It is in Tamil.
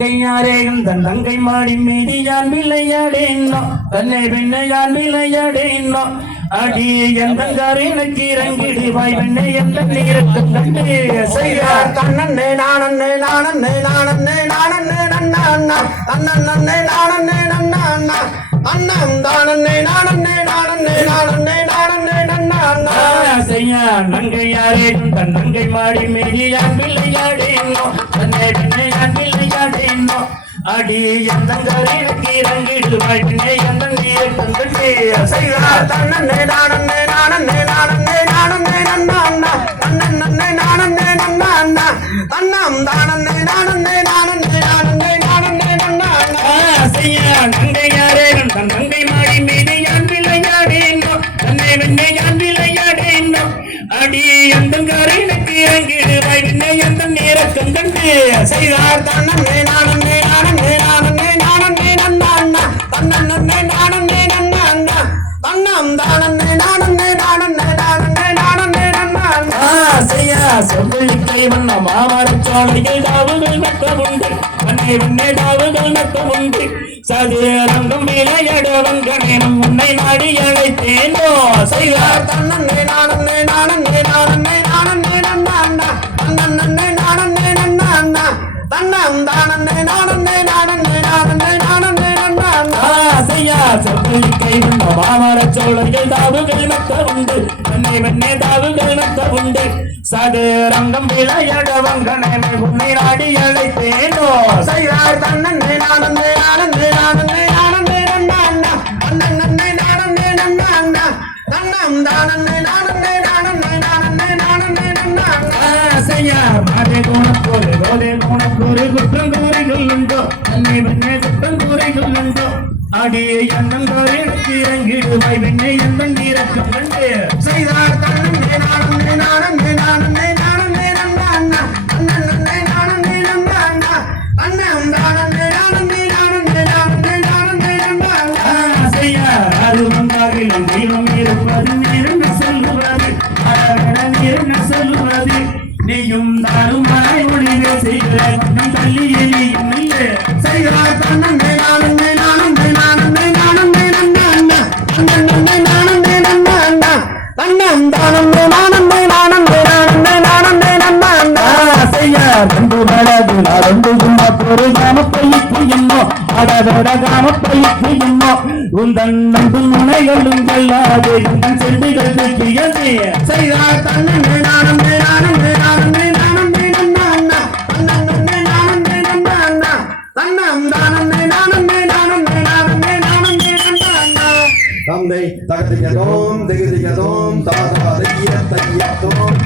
கையாரேயும் தன் தங்கை மாடி மீதி யான் விளையாடேன்னோ தன்னை பெண்ணை யான் விளையாடேன்னோ அடி எந்தங்காரனுக்கு இறங்கிடுவாய் வெண்ணை எந்த நீரத்தும் கண்டு செய்தார் தன்னே நானே நானே நானே நானே நன்னா அண்ணா தன்னே நானே நன்னா அண்ணா அண்ணம் தானே நானே நானே நானே நானே நன்னா அண்ணா செய்யா நங்கையாரேயும் தன் தங்கை மாடி மீதி யான் விளையாடேன்னோ தன்னை பெண்ணை யான் விளையாடேன்னோ அடி எந்தங்காரனுக்கு இறங்கிடுவாய் வெண்ணை எந்த நீரத்தும் கண்டு செய்தார் தன்னே நானே நானே நானே நானே நன்னா அண்ணா தன்னே நானே நன்னா அண்ணா அண்ணம் தானே நானே நானே நானே நானே நன்னா அண்ணா செய்யா நங்கையாரேயும் தன் தங்கை மாடி மீதி யான் விளையாடேன்னோ தன்னை பெண்ணை யான் விளையாடேன்னோ அடி எந்தங்காரனுக்கு இறங்கிடுவாய் வெண்ணை எந்த நீரத்தும் கண்டு செய்தார் தன்னே நானே நானே நானே நானே நன்னா அண்ணா தன்னே நானே நன்னா அண்ணா அண்ணம் தானே நானே நானே நானே நானே நன்னா அண்ணா செய்யா சொல்லிக்கை வண்ண மாமரச்சோலையில் தாவுகள் நட்டமுண்டு அன்னை வெண்ணை தாவுகள் நட்டமுண்டு சதுரங்கம் விளையாடுவன் கணேனும் உன்னை நாடி அழைத்தேனோ செய்தார் தன்னே நானே நானே நானே நானே நன்னா அண்ணா தன்னே நானே நன்னா அண்ணா தன்னம் தானே நானே நானே நானே நானே நன்னா அண்ணா செய்யா சொல்லிக்கை வண்ண மாமரச்சோலையில் தாவுகள் நட்டமுண்டு அன்னை வெண்ணை தாவுகள் நட்டமுண்டு சதுரங்கம் விளையாடுவன் கணேனை உன்னை நாடி அழைத்தேனோ செய்தார் தன்னே நானே நானே நானே நானே நன்னா அண்ணா தன்னே நானே நன்னா அண்ணா தன்னம் தானே நானே நானே நானே நானே நன்னா அண்ணா செய்யா மாதே குணப்போது கோதே குணப்போரு குற்றம் கூறிகள் உண்டோ அன்னை வெண்ணை குற்றம் கூறிகள் உண்டோ அடியே எண்ணங்கோரிடத்து இறங்கிடுவாய் வெண்ணை எந்த நீரக்கம் கண்டு செய்தார் தன்னே நானே நானே நானே நானே நன்னா அண்ணா தன்னே நானே நன்னா அண்ணா அண்ணம் தானே நானே நானே நானே நானே நன்னா அண்ணா செய்யா அது வந்தாகிலும் தெய்வம் இருப்பது நீருன்னு சொல்லுவது அழகட நீருன்னு சொல்லுவது நீயும் தாருமாய் ஒளிவே செய்கிற நம் தள்ளி எலியும் இல்லை செய்தார் தன்னே நானே நானே நானே நானே நன்னா அண்ணா தன்னே நானே நன்னா அண்ணா அண்ணம் தானே நானே நானே நானே நானே நன்னா அண்ணா செய்யா ரெண்டு வலது ரெண்டு சும்மா ஒரு காமப்பைக்கு என்னோ அடதோட காமப்பைக்கு என்னோ உந்தன் நம்பு முனைகளும் எல்லாது உந்தன் செல்விகள் தூக்கியதே செய்தார் தன்னே நானே நானே நானே நானே நன்னா அண்ணா தன்னே நானே நன்னா அண்ணா தன்னம் தானே நானே நானே நானே நானே நன்னா அண்ணா தந்தை தகதிகதோம் திகதிகதோம் தாதா தைய தையத்தோம்